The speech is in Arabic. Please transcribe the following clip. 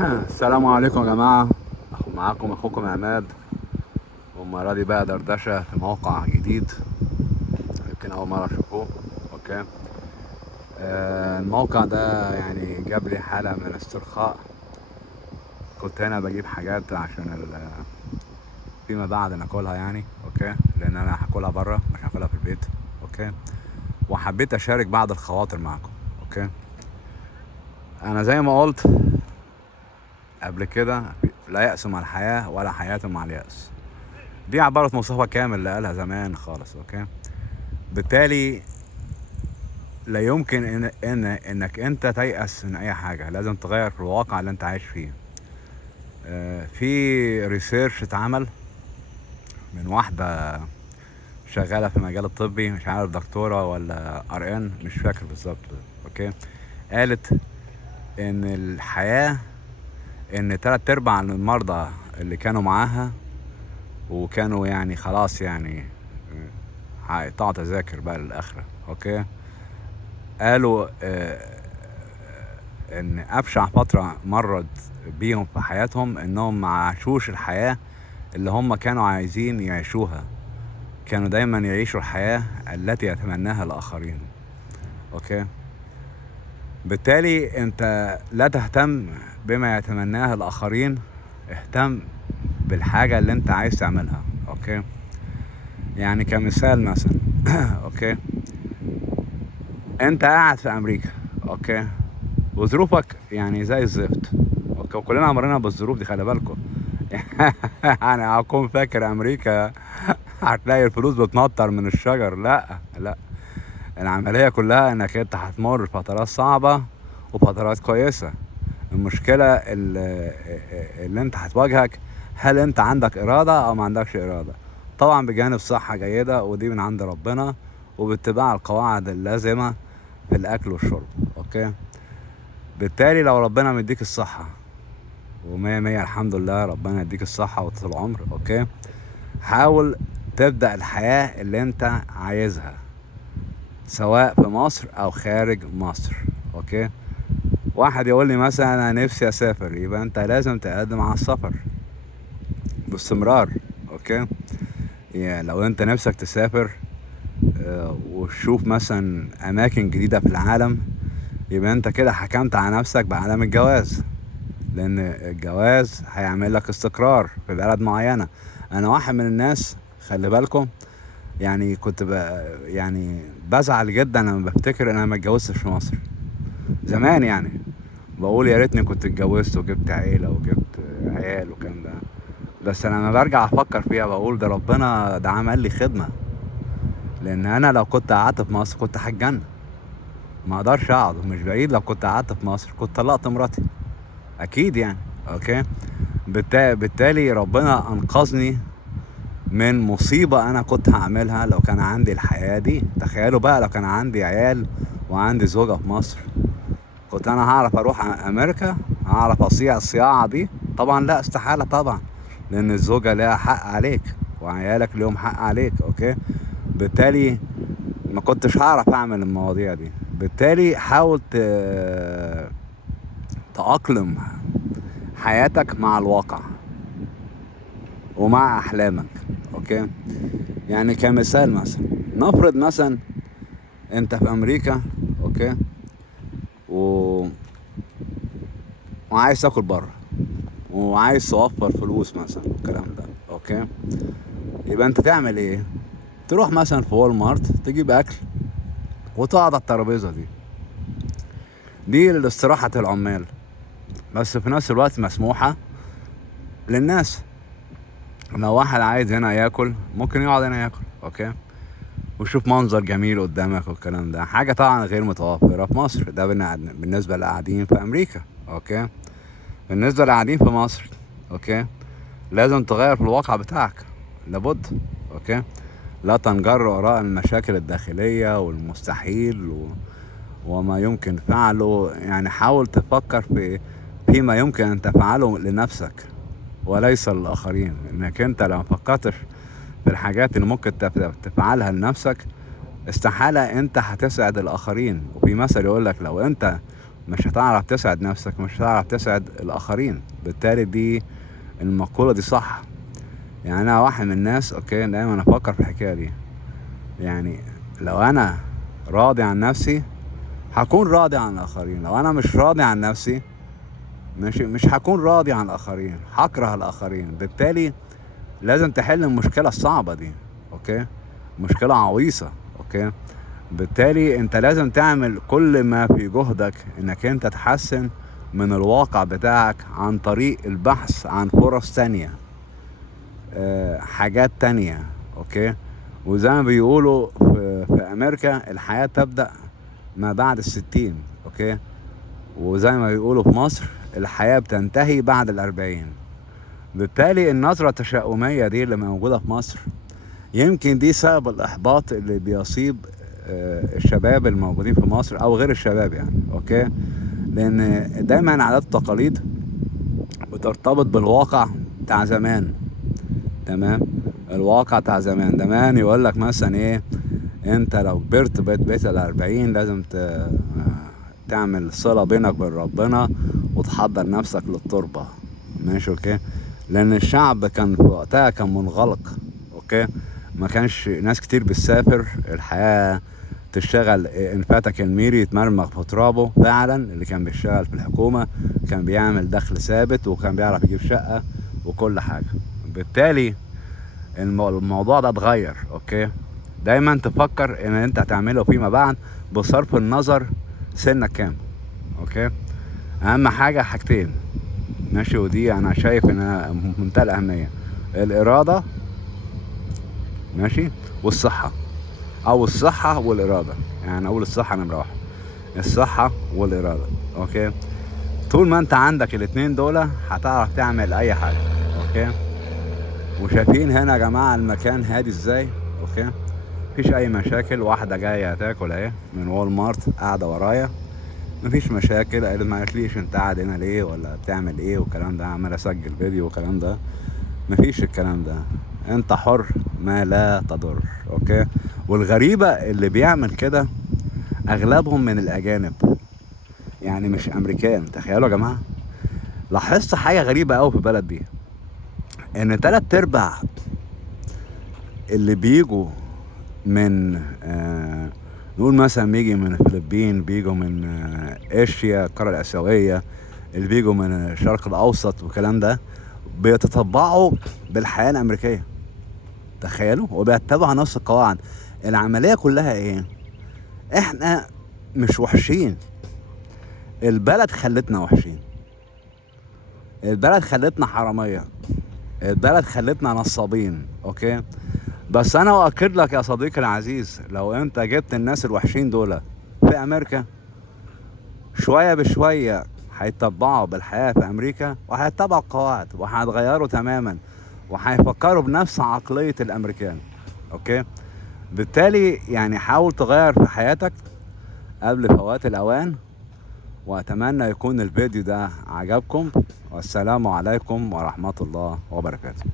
السلام عليكم يا جماعة. معاكم أخوكم عماد، والمرة دي بقى دردشة في موقع جديد يمكن أول مرة تشوفوه. أوكي. الموقع ده يعني جاب لي حالة من الاسترخاء. كنت هنا بجيب حاجات عشان فيما بعد ناكلها يعني. أوكي، لأن أنا هاكلها برا مش هاكلها في البيت. أوكي، وحبيت أشارك بعض الخواطر معكم. أوكي، أنا زي ما قلت قبل كده، لا يأس مع الحياة ولا حياة مع اليأس. دي عبارة مصطفى كامل اللي قالها زمان خالص. اوكي، بالتالي لا يمكن انك انت تيأس من اي حاجة. لازم تغير في الواقع اللي انت عايش فيه. في ريسيرش اتعمل من واحدة شغالة في المجال الطبي، مش عارف دكتورة ولا RN، مش فاكر بالظبط. اوكي، قالت ان الحياة، ان 3/4 من المرضى اللي كانوا معاها وكانوا يعني خلاص يعني هيقطعوا تذاكر بقى للآخرة. اوكي، قالوا ان ابشع فترة مرت بيهم في حياتهم انهم ما عاشوش الحياة اللي هم كانوا عايزين يعيشوها. كانوا دايما يعيشوا الحياة التي يتمناها الاخرين. اوكي، بالتالي انت لا تهتم بما يتمناه الاخرين، اهتم بالحاجة اللي انت عايز تعملها. اوكي، يعني كمثال مثلا اوكي، انت قاعد في امريكا. اوكي، وظروفك يعني زي الزفت. اوكي، وكلنا مرينا بالظروف دي، خلي بالكم. يعني هكون فاكر امريكا هتلاقي الفلوس بتنطر من الشجر. لا لا، العملية كلها انك انت هتمر فترات صعبة وفترات كويسة. المشكلة اللي انت هتواجهك، هل انت عندك ارادة او ما عندكش ارادة؟ طبعا بجانب صحة جيدة، ودي من عند ربنا، وباتباع القواعد اللازمة في الاكل والشرب. اوكي، بالتالي لو ربنا مديك الصحة ومية مية الحمد لله، ربنا يديك الصحة وطول العمر. اوكي، حاول تبدأ الحياة اللي انت عايزها، سواء في مصر او خارج مصر. اوكي، واحد يقول لي مثلا انا نفسي اسافر، يبقى انت لازم تقدم على السفر باستمرار. اوكي، يعني لو انت نفسك تسافر وتشوف مثلا اماكن جديدة في العالم، يبقى انت كده حكمت على نفسك بعدم الجواز، لان الجواز هيعمل لك استقرار في بلد معينة. انا واحد من الناس، خلي بالكم، يعني كنت يعني بزعل جدا لما بفتكر ان انا ما اتجوزتش في مصر زمان. يعني بقول يا ريتني كنت اتجوزت وجبت عيلة وجبت عيال وكلام ده. بس انا لما برجع افكر فيها بقول ده ربنا ده عمل لي خدمة، لان انا لو كنت قعدت في مصر كنت هتجنن. ما اقدرش اقعد، مش بعيد لو كنت قعدت في مصر كنت طلقت مراتي اكيد يعني. اوكي، بالتالي ربنا انقذني من مصيبة انا كنت هعملها لو كان عندي الحياة دي. تخيلوا بقى لو كان عندي عيال وعندي زوجة في مصر، كنت انا هعرف اروح امريكا؟ هعرف اصيع الصياعة دي؟ طبعا لا، استحالة طبعا، لان الزوجة لها حق عليك وعيالك لهم حق عليك. اوكي، بالتالي ما كنتش هعرف اعمل المواضيع دي. بالتالي حاول تأقلم حياتك مع الواقع ومع احلامك. اوكي، يعني كمثال مثلا، نفرض مثلا انت في امريكا. اوكي، و... وعايز تاكل بره، وعايز توفر فلوس مثلا الكلام ده. اوكي، يبقى انت تعمل ايه؟ تروح مثلا في وول مارت تجيب اكل وتقعد على الترابيزه دي لاستراحه العمال، بس في نفس الوقت مسموحه للناس. لو واحد عايز هنا ياكل ممكن يقعد هنا ياكل. اوكي، وشوف منظر جميل قدامك والكلام ده، حاجه طبعا غير متوفره في مصر. ده بالنسبه للقاعدين في امريكا. اوكي، بالنسبه للقاعدين في مصر، اوكي، لازم تغير في الواقع بتاعك، لابد. اوكي، لا تنجر وراء المشاكل الداخلية والمستحيل وما يمكن فعله. يعني حاول تفكر فيما يمكن ان تفعله لنفسك وليس للآخرين. انك انت لو فكرتش في الحاجات اللي ممكن تفعلها لنفسك، استحالة انت هتسعد الآخرين. وفي مثل يقول لك لو انت مش هتعرف تسعد نفسك، مش هتعرف تسعد الاخرين. بالتالي دي المقولة دي صح. يعني انا واحد من الناس اوكي دايما افكر في الحكاية دي. يعني لو انا راضي عن نفسي هكون راضي عن الاخرين، لو انا مش راضي عن نفسي مش هكون راضي عن الاخرين، هكره الاخرين. بالتالي لازم تحل المشكلة الصعبة دي، اوكي، مشكلة عويصة، اوكي. بالتالي انت لازم تعمل كل ما في جهدك انك انت تحسن من الواقع بتاعك عن طريق البحث عن فرص تانية، حاجات تانية، اوكي. وزي ما بيقولوا في امريكا الحياة تبدأ ما بعد 60، اوكي. وزي ما بيقولوا في مصر الحياة بتنتهي بعد 40. بالتالي النظرة التشاؤمية دي اللي موجودة في مصر يمكن دي سبب الإحباط اللي بيصيب الشباب الموجودين في مصر أو غير الشباب، يعني أوكي. لأن دايما عادات التقاليد بترتبط بالواقع بتاع زمان، تمام. الواقع بتاع زمان يقول لك مثلا إيه، أنت لو كبرت بيت 40 لازم تعمل صلة بينك وبين ربنا وتحضر نفسك للتربة، ماشي أوكي. لأن الشعب كان في وقتها كان منغلق، أوكي. ما كانش ناس كتير بتسافر، الحياة تشتغل، ان فاتك الميري يتمرمغ في ترابه فعلا. اللي كان بيشتغل في الحكومة كان بيعمل دخل ثابت وكان بيعرف يجيب شقة وكل حاجة. بالتالي الموضوع ده اتغير، اوكي. دايما تفكر ان انت هتعمله فيما بعد بصرف النظر سنك كام، اوكي. اهم حاجة حاجتين، ماشي، ودي انا شايف انها منتهى الاهمية: الارادة، ماشي، والصحة، او الصحة والارادة. يعني اقول الصحة نمرة واحد، الصحة والارادة، اوكي. طول ما انت عندك الاتنين دول هتعرف تعمل اي حاجة، اوكي. وشايفين هنا يا جماعة المكان هادي ازاي، اوكي. مفيش اي مشاكل، واحدة جاية تاكل اهي من وول مارت قاعدة ورايا، مفيش مشاكل. قالت ما قالتليش انت قاعد هنا ليه ولا بتعمل ايه والكلام ده، عمال اسجل فيديو والكلام ده، مفيش الكلام ده. انت حر ما لا تضر، اوكي. والغريبة اللي بيعمل كده اغلبهم من الاجانب، يعني مش امريكان. تخيلوا يا جماعة، لاحظت حاجة غريبة اوي في البلد دي، ان 3/4 اللي بيجوا من نقول مثلا بيجي من الفلبين، بيجوا من اشيا، القارة الاسيوية، اللي بيجوا من الشرق الاوسط والكلام ده، بيتطبعوا بالحياة الامريكية. تخيلوا، وبيتبعوا نفس القواعد. العملية كلها ايه؟ احنا مش وحشين، البلد خلتنا وحشين، البلد خلتنا حرامية، البلد خلتنا نصابين، اوكي. بس انا اؤكد لك يا صديقي العزيز، لو انت جبت الناس الوحشين دول في امريكا شوية بشوية هيتطبعوا بالحياة في امريكا، وهيتبعوا القواعد وهيتغيروا تماما وهيفكروا بنفس عقلية الامريكان، اوكي. بالتالي يعني حاول تغير في حياتك قبل فوات الاوان. واتمنى يكون الفيديو ده عجبكم، والسلام عليكم ورحمة الله وبركاته.